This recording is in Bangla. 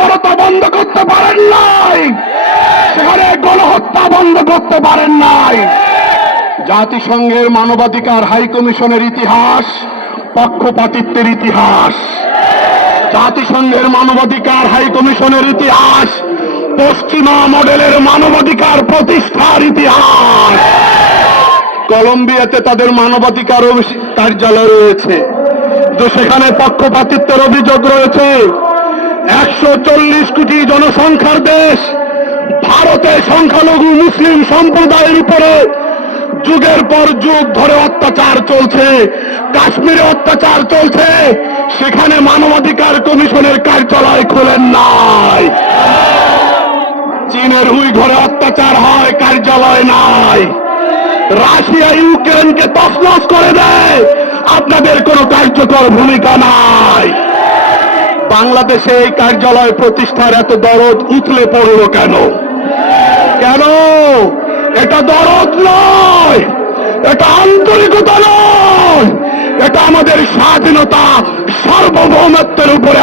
বর্বরতা বন্ধ করতে পারেন নাই। সেখানে গণহত্যা বন্ধ করতে পারেন নাই। জাতিসংঘের মানবাধিকার হাই কমিশনের ইতিহাস, পক্ষপাতিত্বের ইতিহাস। জাতিসংঘের মানবাধিকার হাই কমিশনের ইতিহাস, পশ্চিমা মডেলের মানবাধিকার প্রতিষ্ঠার ইতিহাস। কলম্বিয়াতে তাদের মানবাধিকার কার্যালয় রয়েছে। তো সেখানে পক্ষপাতিত্বের অভিযোগ রয়েছে। একশো চল্লিশ কোটি জনসংখ্যার দেশ। ভারতে সংখ্যালঘু মুসলিম সম্প্রদায়ের উপরে যুগের পর যুগ ধরে অত্যাচার চলছে। কাশ্মীরে অত্যাচার চলছে। সেখানে মানবাধিকার কমিশনের কার্যালয় খোলেন নাই। চীনের হুই ঘরে অত্যাচার হয়, কার্যালয় নাই। রাশিয়া ইউক্রেনকে তছনছ করে দেয়। আপনাদের কোনো কার্যকর ভূমিকা নাই। বাংলাদেশে এই কার্যালয় প্রতিষ্ঠার এত দরদ উথলে পড়ল কেন? কেন? এটা দরদ নয়, এটা আন্তরিকতা নয়, এটা আমাদের স্বাধীনতা সার্বভৌমত্বের উপরে